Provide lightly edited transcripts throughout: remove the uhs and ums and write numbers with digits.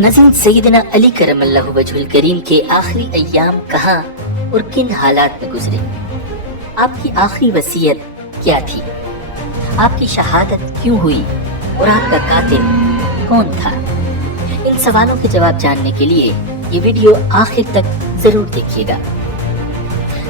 नज़ीर सैयदना अली करमल्लाहु वजहुल करीम के आखिरी अय्याम कहाँ और किन हालात में गुजरे? आपकी आखिरी वसीयत क्या थी? आपकी शहादत क्यों हुई और आपका कातिल कौन था? इन सवालों के जवाब जानने के लिए ये वीडियो आखिर तक जरूर देखिएगा।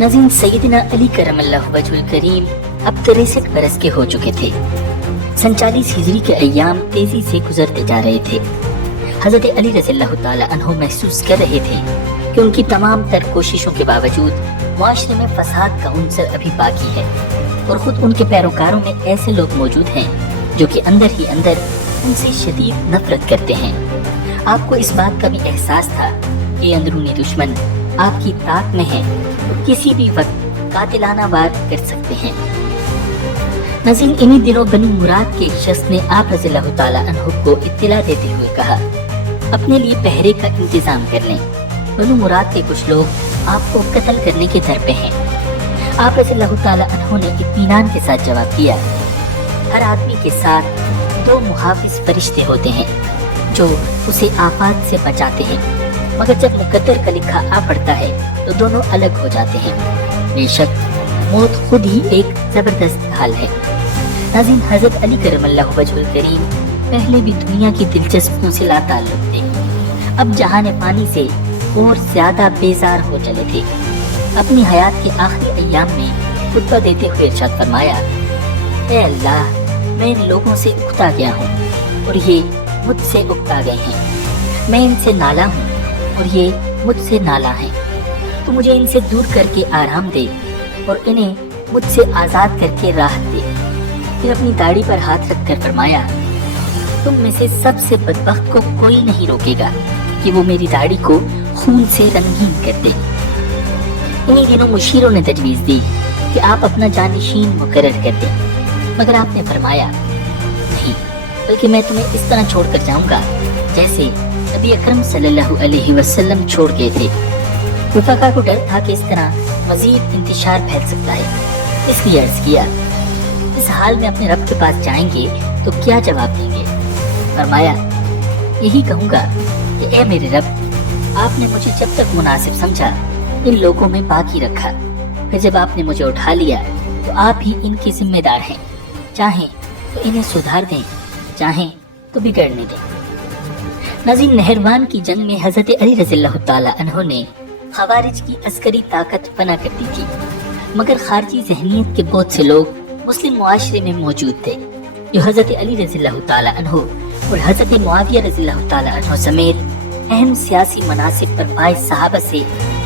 नज़ीर सैयदना अली करमल्लाहु वजहुल करीम अब 63 बरस के हो चुके थे। 47 हिजरी के अय्याम तेजी से गुजरते जा रहे थे। हजरत अली रज़ियल्लाहु ताला अन्हु महसूस कर रहे थे कि उनकी तमाम तर कोशिशों के बावजूद मुआशरे में फसाद का उन्सर अभी बाकी है और खुद उनके पैरोकारों में ऐसे लोग मौजूद हैं जो कि अंदर ही अंदर उनसे शदीद नफरत करते हैं। आपको इस बात का भी एहसास था कि अंदरूनी दुश्मन आपकी ताक में है और किसी भी वक्त कातिलाना वार कर सकते हैं। नज़ीर इन्हीं दिनों बनी मुराद के एक शख्स ने आप रज़ियल्लाहु ताला अन्हु को इत्तिला देते हुए कहा, अपने लिए पहरे का इंतजाम कर लें। बनु मुराद के कुछ लोग आपको कत्ल करने के दर पे हैं। आप रज़ियल्लाहु ताला अन्हु ने इत्मीनान के साथ जवाब दिया, हर आदमी के साथ 2 मुहाफिज फरिश्ते होते हैं जो उसे आफात से बचाते हैं, मगर जब मुकद्दर का लिखा आ पड़ता है तो दोनों अलग हो जाते हैं। बेशक मौत खुद ही एक जबरदस्त हाल है। नाज़रीन, हज़रत अली करमल्लाहु वजहुल करीम पहले भी दुनिया की दिलचस्पियों से लाताल्लुक थे, अब जहान पानी से और ज्यादा बेजार हो चले थे। अपनी हयात के आखिरी अय्याम में खुतबा देते हुए इरशाद फरमाया, ऐ अल्लाह, मैं इन लोगों से उकता गया हूँ और ये मुझसे उकता गए हैं। मैं इनसे नाला हूँ और ये मुझसे नाला हैं। तो मुझे इनसे दूर करके आराम दे और इन्हें मुझसे आज़ाद करके राहत दे। फिर अपनी दाढ़ी पर हाथ रखकर फरमाया, तुम में से सबसे बदबख्त को कोई नहीं रोकेगा कि वो मेरी दाढ़ी को खून से रंगीन कर दे। इन्हीं दिनों मुशीरों ने तजवीज़ दी कि आप अपना जानिशीन मुकर्रर कर दें, मगर आपने फरमाया, नहीं, बल्कि मैं तुम्हें इस तरह छोड़ कर जाऊँगा जैसे नबी अकरम सल्लल्लाहु अलैहि वसल्लम छोड़ गए थे। वफाका को डर था कि इस तरह मजीद इंतशार फैल सकता है, इसलिए अर्ज किया, इस हाल में अपने रब के पास जाएंगे तो क्या जवाब देंगे? फरमाया, यही कहूँगा कि ए मेरे रब, आपने मुझे जब तक मुनासिब समझा इन लोगों में बाकी रखा, फिर जब आपने मुझे उठा लिया तो आप ही इनके जिम्मेदार हैं। चाहें तो इन्हें सुधार दें, चाहें तो बिगड़ने दें। नाज़रीन, नहरवान की जंग में हजरत अली रज़ियल्लाहु ताला अन्हु ने खवारिज की अस्करी ताकत फना कर दी थी, मगर खारजी जहनियत के बहुत से लोग मुस्लिम मुआशरे में मौजूद थे जो हजरत अली रज़ियल्लाहु ताला अन्हु और हजरत मुआविया रज़ियल्लाहु ताला अन्हु समेत अहम सियासी मनासिब पर फाइज सहाबा से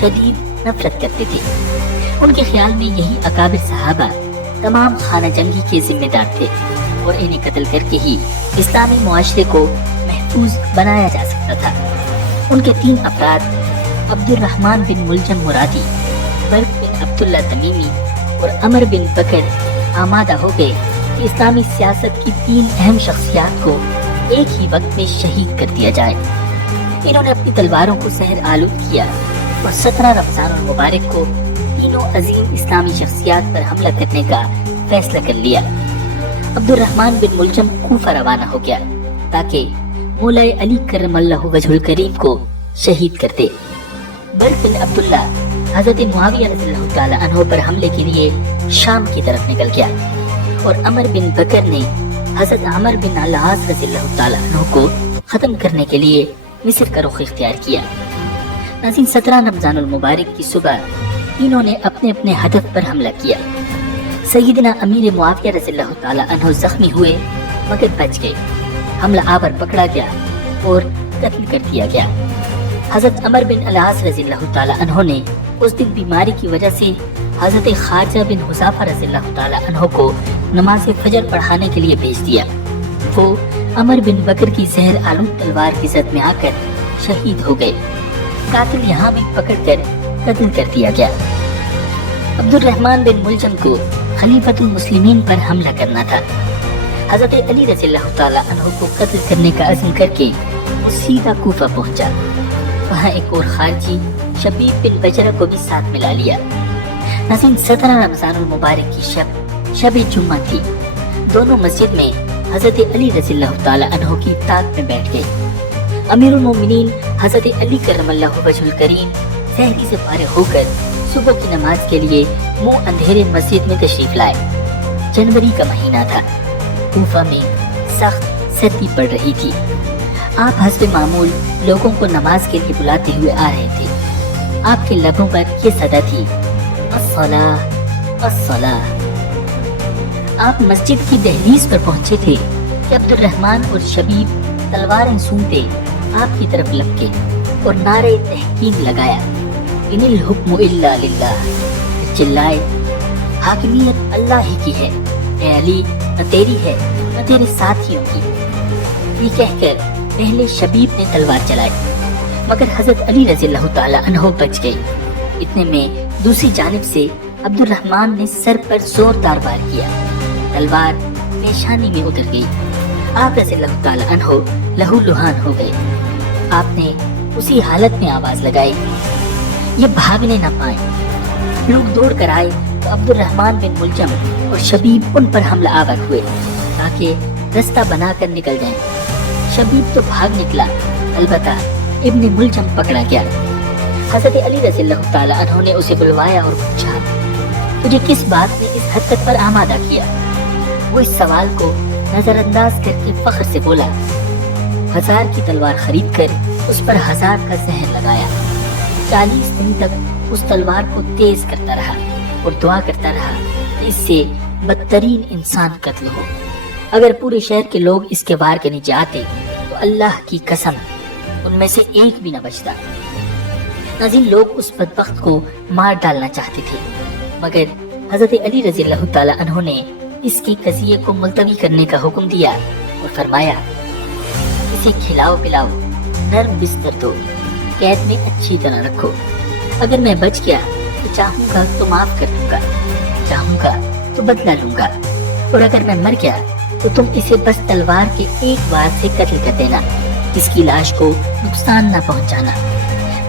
शदीद नफरत करते थे। उनके ख्याल में यही अकाबिर सहाबा तमाम खाना जंगी के जिम्मेदार थे और इन्हें कत्ल करके ही इस्लामी मुआशरे को महफूज बनाया जा सकता था। उनके 3 अफराद अब्दुर्रहमान बिन मुलजम मुरादी, बर्क बिन अब्दुल्ला तमीमी और अमर बिन बकर आमादा हो गए कि इस्लामी सियासत की 3 अहम शख्सियात को एक ही वक्त में शहीद कर दिया जाए। इन्होंने अपनी तलवारों को सहर आलूद किया और 17 रमजान मुबारक को तीनों अजीम इस्लामी शख्सियात पर हमला करने का फैसला कर लिया। अब्दुर्रहमान बिन मुलजम कूफा रवाना हो गया ताकि मौला अली करमल्लाहु वजहुल करीम को शहीद कर दे। बर्क बिन अब्दुल्ला हजरत मुआविया रज़ियल्लाहु ताला अन्हु पर हमले के लिए शाम की तरफ निकल गया और अमर बिन बकर ने हजरत अमर बिन अल-आस रज़ियल्लाहु ताला अन्हु को खत्म करने के लिए मिस्र का रुख इख्तियार किया। नाज़रीन, 17 रमजानुल मुबारक की सुबह तीनों ने अपने अपने हदफ पर हमला किया। सैयदना अमीर मुआविया रज़ियल्लाहु ताला अन्हु जख्मी हुए मगर बच गए। हमला आवर पकड़ा गया और कत्ल कर दिया गया। हजरत अमर बिन अल-आस रज़ियल्लाहु ताला अन्हु ने उस दिन बीमारी की वजह से हजरत खारजा बिन हुज़ाफा रज़ियल्लाहु ताला अन्हु को नमाज फजर पढ़ाने के लिए भेज दिया। वो अमर बिन बकर की जहर आलूद तलवार की जद में आकर शहीद हो गए। कातिल यहाँ भी पकड़कर कत्ल कर दिया गया। अब्दुर्रहमान बिन मुलजम को खलीफतुल मुस्लिमीन पर हमला करना था। हजरत अली रज़ियल्लाहु ताला अन्हु को कत्ल करने का अज़्म करके वो सीधा कूफा पहुंचा। वहाँ एक और खारजी शबीब बिन बजरा को भी साथ मिला लिया। नाज़रीन, 17 रमजानुल मुबारक की शब जुम्मा थी। दोनों मस्जिद में हजरत अली रज़ियल्लाहु ताला अन्हु की ताक में बैठ गए। अमीरुल मोमिनीन हजरत अली करमल्लाहु वजहुल करीम सहरी से फारिग होकर सुबह की नमाज के लिए मुंह अंधेरे मस्जिद में तशरीफ लाए। जनवरी का महीना था। कूफा में सख्त सर्दी पड़ रही थी। आप हस्ब मामूल लोगों को नमाज के लिए बुलाते हुए आ रहे थे। आपके लबों पर ये सदा थी, अस्सलाह अस्सलाह। आप मस्जिद की दहलीज पर पहुंचे थे कि अब्दुर्रहमान और शबीब तलवारें सूंघते आपकी तरफ लपके और नारे तहकीम लगाया, इनिल हुक्मु इल्ला लिल्लाह। चिल्लाए, हाकिमियत अल्लाह ही की है, ए अली न तेरी है न तेरे साथियों की। ये कहकर पहले शबीब ने तलवार चलाई, मगर हजरत अली रज़ियल्लाहु ताला अन्हो बच गए। इतने में दूसरी जानिब से अब्दुर्रहमान ने सर पर जोरदार वार किया। तलवार पेशानी में उतर गई। आप रज़ियल्लाहु ताला अन्हो लहूलुहान हो गए। आपने उसी हालत में आवाज लगाई, ये भागने न पाए। लोग दौड़ कर आए तो अब्दुर्रहमान बिन मुलजम और शबीब उन पर हमला आवर हुए ताकि रास्ता बनाकर निकल जाएं। शबीब तो भाग निकला, अलबत्ता इब्ने मुलजम पकड़ा गया। हजरत अली रज़ियल्लाहु ताला अन्हो ने उसे बुलवाया और पूछा, तुझे किस बात ने इस हरकत पर आमादा किया? वो इस सवाल को नजरअंदाज करके फख्र से बोला, 1000 की तलवार खरीद कर उस पर 1000 का जहर लगाया। 40 दिन तक उस तलवार को तेज करता रहा और दुआ करता रहा कि इससे बदतरीन इंसान कत्ल हो। अगर पूरे शहर के लोग इसके वार के नीचे आते तो अल्लाह की कसम उनमें से एक भी न बचता। नाज़रीन, लोग उस बदबख्त को मार डालना चाहते थे, मगर हजरत अली रज़ियल्लाहु ताला अन्हो ने इसके कज़िये को मुलतवी करने का हुक्म दिया और फरमाया, इसे खिलाओ पिलाओ, नर्म बिस्तर दो, कैद में अच्छी तरह रखो। अगर मैं बच गया तो चाहूंगा तो माफ कर दूंगा, चाहूंगा तो बदला लूंगा, और अगर मैं मर गया तो तुम इसे बस तलवार के एक वार से कत्ल कर देना, इसकी लाश को नुकसान न पहुंचाना।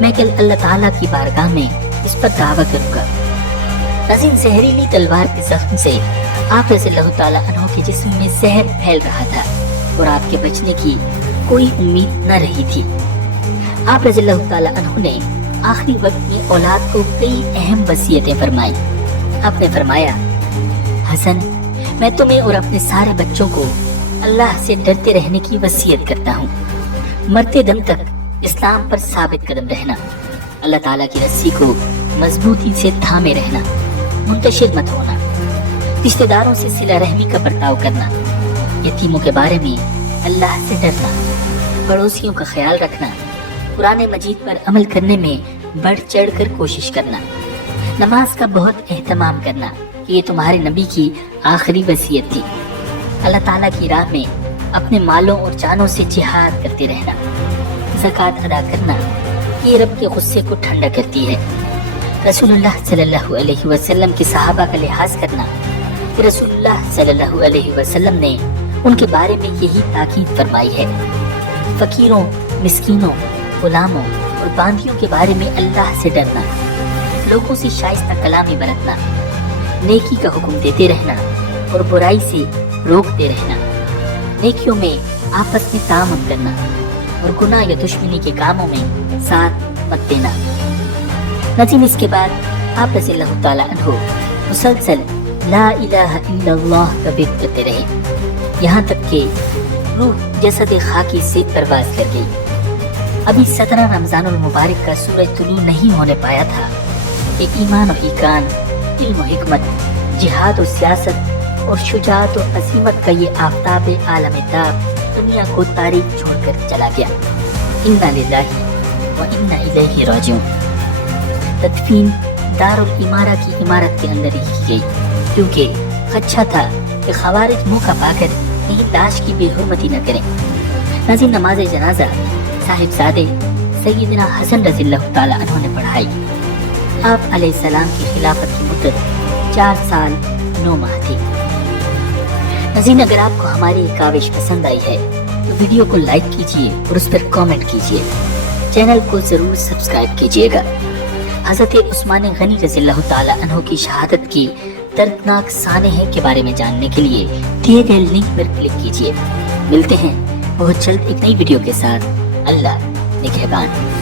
मैं कल अल्लाह ताला की बारगाह में इस पर दावा करूंगा। नाज़रीन, जहरीली तलवार के जख्म से आप रज़ियल्लाहु ताला अन्हो के जिस्म में जहर फैल रहा था और आपके बचने की कोई उम्मीद न रही थी। आप रज़ियल्लाहु ताला अन्हो ने आखिरी वक्त में औलाद को कई अहम वसीयतें फरमाई। आपने फरमाया, हसन, मैं तुम्हें और अपने सारे बच्चों को अल्लाह से डरते रहने की वसीयत करता हूँ। मरते दम तक इस्लाम पर साबित कदम रहना, अल्लाह ताला की रस्सी को मजबूती से थामे रहना, मुंतशिर मत होना, रिश्तेदारों से सिला रहमी का बर्ताव करना, यतीमों के बारे में अल्लाह से डरना, पड़ोसियों का ख्याल रखना, कुरान मजीद पर अमल करने में बढ़ चढ़ कर कोशिश करना, नमाज का बहुत एहतमाम करना कि ये तुम्हारे नबी की आखिरी वसीयत थी। अल्लाह ताला की राह में अपने मालों और जानों से जिहाद करते रहना, ज़कात अदा करना, ये रब के गुस्से को ठंडा करती है। रसूलुल्लाह सल्लल्लाहु अलैहि वसल्लम के सहाबा का लिहाज करना, कि रसूलुल्लाह सल्लल्लाहु अलैहि वसल्लम ने उनके बारे में यही ताकीद फरमाई है। फकीरों, मिस्कीनों, गुलामों और बांदियों के बारे में अल्लाह से डरना, लोगों से शाइस्ता कलामी बरतना, नेकी का हुक्म देते रहना और बुराई से रोकते रहना, नेकियों में आपस में तामुन करना और गुनाह या दुश्मनी के कामों में साथ मत देना। नाज़रीन, इसके बाद आप रज़ियल्लाहु ताला अन्हो मुसलसल ला इलाहा इल्लल्लाह का जिक्र करते रहे, यहाँ तक कि रूह जसद खाकी से परवाज कर गई। अभी 17 रमजानुल मुबारक का सूरज तुलू नहीं होने पाया था कि ईमान और ईकान, इल्म और हिकमत, जिहाद और सियासत और शुजाअत और अज़ीमत का ये आफ्ताब आलम ताब दुनिया को तारीख छोड़कर चला गया। इन्ना लिल्लाहि व इन्ना इलैहि राजिऊन। तदफीन दारुल इमारा की इमारत के अंदर ही की गई, क्योंकि खदशा था कि खवारिज मौका पाकर कहीं लाश की बेहुरमती न करें। नाज़रीन, नमाज जनाजा साहिबजादे सैयदना हसन रज़ियल्लाहु ताला अन्हु ने पढ़ाई। आप अलैहिस्सलाम की खिलाफत की मुद्दत 4 साल 9 माह थी। नाज़रीन, अगर आपको हमारी ये काविश पसंद आई है तो वीडियो को लाइक कीजिए और उस पर कमेंट कीजिए। चैनल को जरूर सब्सक्राइब कीजिएगा। हज़रत उस्मान गनी रज़ियल्लाहु ताला अन्हु की शहादत की दर्दनाक सानह के बारे में जानने के लिए दिए गए लिंक पर क्लिक कीजिए। मिलते हैं बहुत जल्द एक नई वीडियो के साथ। اللہ نگہبان.